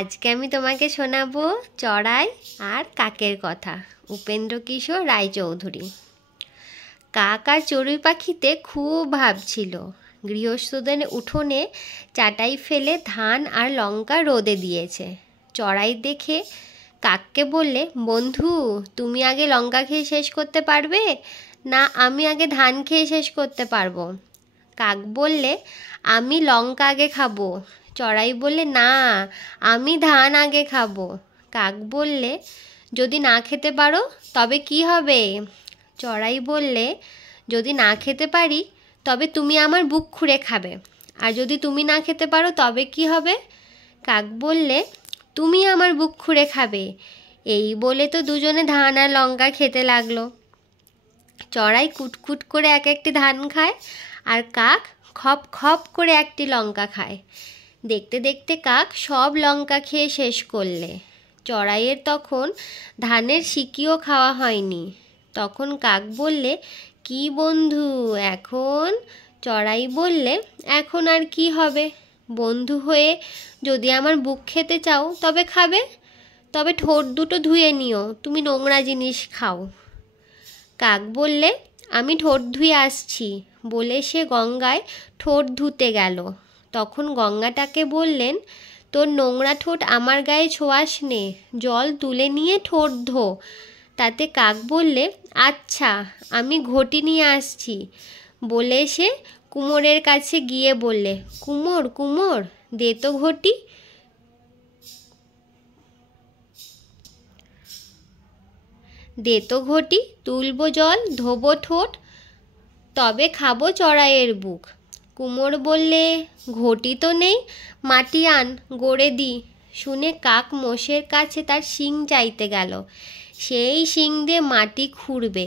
আজকে আমি তোমাকে শোনাবো চড়াই আর কাকের কথা। উপেন্দ্রকিশোর রায়চৌধুরী। কাক আর চড়ুই পাখিতে খুব ভাবছিল। গৃহস্থদের উঠোনে চাটাই ফেলে ধান আর লঙ্কা রোদে দিয়েছে। চড়াই দেখে কাককে বললে, বন্ধু, তুমি আগে লঙ্কা খেয়ে শেষ করতে পারবে, না আমি আগে ধান খেয়ে শেষ করতে পারবো? কাক বললে, আমি লঙ্কা আগে খাবো। চড়াই বললে, না, আমি ধান আগে খাবো। কাক বললে, যদি না খেতে পারো তবে কি হবে? চড়াই বললে, যদি না খেতে পারি তবে তুমি আমার বুক খুঁড়ে খাবে, আর যদি তুমি না খেতে পারো তবে কি হবে? কাক বললে, তুমি আমার বুক খুঁড়ে খাবে। এই বলে তো দুজনে ধান আর লঙ্কা খেতে লাগলো। চড়াই কুটকুট করে এক একটি ধান খায়, আর কাক খপ খপ করে একটি লঙ্কা খায়। দেখতে দেখতে কাক সব লঙ্কা খেয়ে শেষ করলে। চড়াইয়ের তখন ধানের শিকিও খাওয়া হয়নি। তখন কাক বললে, কি বন্ধু এখন? চড়াই বললে, এখন আর কি হবে? বন্ধু হয়ে যদি আমার বুক খেতে চাও তবে খাবে, তবে ঠোঁট দুটো ধুয়ে নিও, তুমি নোংরা জিনিস খাও। কাক বললে, আমি ঠোঁট ধুয়ে আসছি, বলে সে গঙ্গায় ঠোঁট ধুতে গেল। তখন গঙ্গাটাকে বললেন, তোর নোংরা ঠোঁট আমার গায়ে ছোঁয়াস নে, জল তুলে নিয়ে ঠোঁট ধো। তাতে কাক বললে, আচ্ছা, আমি ঘটি নিয়ে আসছি, বলে সে কুমোরের কাছে গিয়ে বললে, কুমোর কুমোর, দে তো ঘটি। দে তো ঘটি, তুলবো জল, ধোবো ঠোঁট, তবে খাবো চড়াইয়ের বুক। কুমোর বললে, ঘটি তো নেই, মাটি আন, গড়ে দি। শুনে কাক মোষের কাছে তার শিং চাইতে গেল, সেই শিং দিয়ে মাটি খুঁড়বে।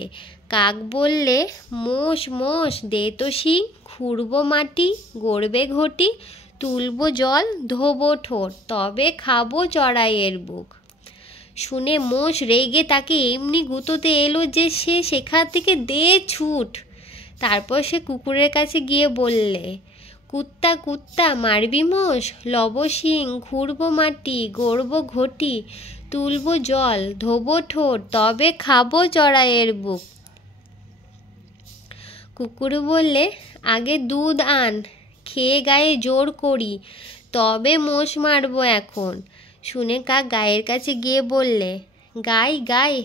কাক বললে, মোষ মোষ, দে তো শিং, খুঁড়বো মাটি, গড়বে ঘটি, তুলবো জল, ধোবো ঠোঁট, তবে খাবো চড়াইয়ের বুক। শুনে মোষ রেগে তাকে এমনি গুঁতোতে এলো যে সে সেখান থেকে দে ছুট। তারপর সে কুকুরের কাছে গিয়ে বললে, কুত্তা কুত্তা, মারবি মোষ, লব শিং, খুঁড়বো মাটি, গড়বো ঘটি, তুলবো জল, ধোবো ঠোঁট, তবে খাবো চড়াইয়ের বুক। কুকুর বললে, আগে দুধ আন, খেয়ে গায়ে জোর করি, তবে মোষ মারবো এখন। শুনে কাক গায়ের কাছে গিয়ে বললে, গাই গাই,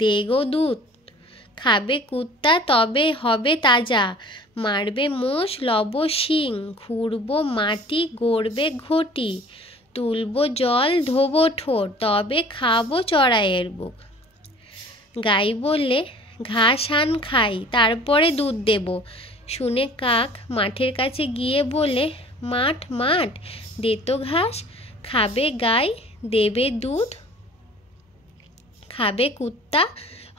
দে গো দুধ, খাবে কুত্তা তবে হবে তাজা, মারবে মোষ লব শিং, খুঁড়বো মাটি, গড়বে ঘটি, তুলবো জল, ধোবো ঠোঁট, তবে খাবো চড়াইয়ের বুক। গাই বললে, ঘাস আন খাই, তারপরে দুধ দেব। শুনে কাক মাঠের কাছে গিয়ে বলে, মাঠ মাঠ, দে তো ঘাস, খাবে গাই, দেবে দুধ, খাবে কুত্তা,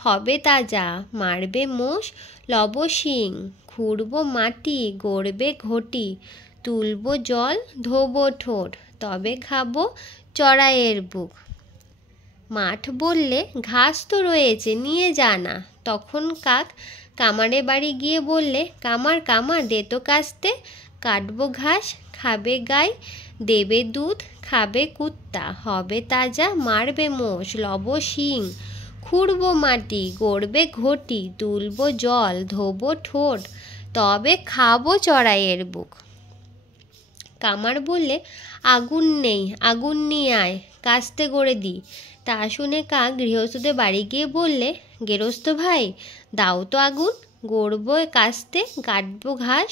হবে তাজা, মারবে মোষ লব শিং, খুঁড়বো মাটি, গড়বে ঘটি, তুলবো জল, ধোবো ঠোঁট, তবে খাবো চড়াইয়ের বুক। মাঠ বললে, ঘাস তো রয়েছে, নিয়ে যা না। তখন কাক কামারে বাড়ি গিয়ে বললে, কামার কামার, দে তো কাস্তে, কাটবো ঘাস, খাবে গাই, দেবে দুধ, খাবে কুত্তা, হবে তাজা, মারবে মোষ লব শিং, খুঁড়বো মাটি, গড়বে ঘটি, তুলবো জল, ধোবো ঠোঁট, তবে খাবো চড়াইয়ের বুক। কামার বললে, আগুন নেই, আগুন নিয়ে আয়, কাস্তে গড়ে দি। তা শুনে কাক গৃহস্থদের বাড়ি গিয়ে বললে, গেরস্ত ভাই, দাও তো আগুন, গড়বো কাস্তে, কাটবো ঘাস,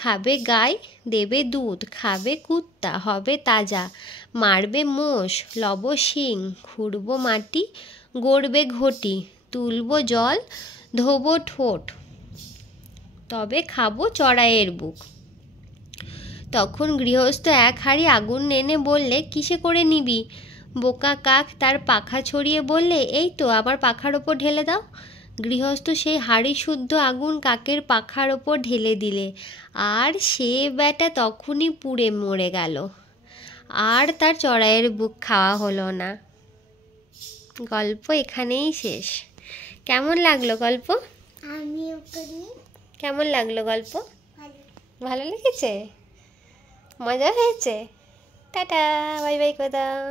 খাবে গাই, দেবে দুধ, খাবে কুত্তা, হবে তাজা, মারবে মোষ লব শিং, খুঁড়বো মাটি, গড়বে ঘটি, তুলবো জল, ধোবো ঠোঁট, তবে খাবো চড়াইয়ের বুক। তখন গৃহস্থ এক হাঁড়ি আগুন এনে বললে, কিসে করে নিবি? বোকা কাক তার পাখা ছড়িয়ে বললে, এই তো আমার পাখার ওপর ঢেলে দাও। গৃহস্থ সেই হাঁড়ি শুদ্ধ আগুন কাকের পাখার ওপর ঢেলে দিলে, আর সে ব্যাটা তখনই পুড়ে মরে গেল। আর তার চড়াইয়ের বুক খাওয়া হলো না। গল্প এখানেই শেষ। কেমন লাগলো গল্প? কেমন লাগলো গল্প? ভালো লেগেছে? মজা হয়েছে? টাটা, বাই বাই করে দাও।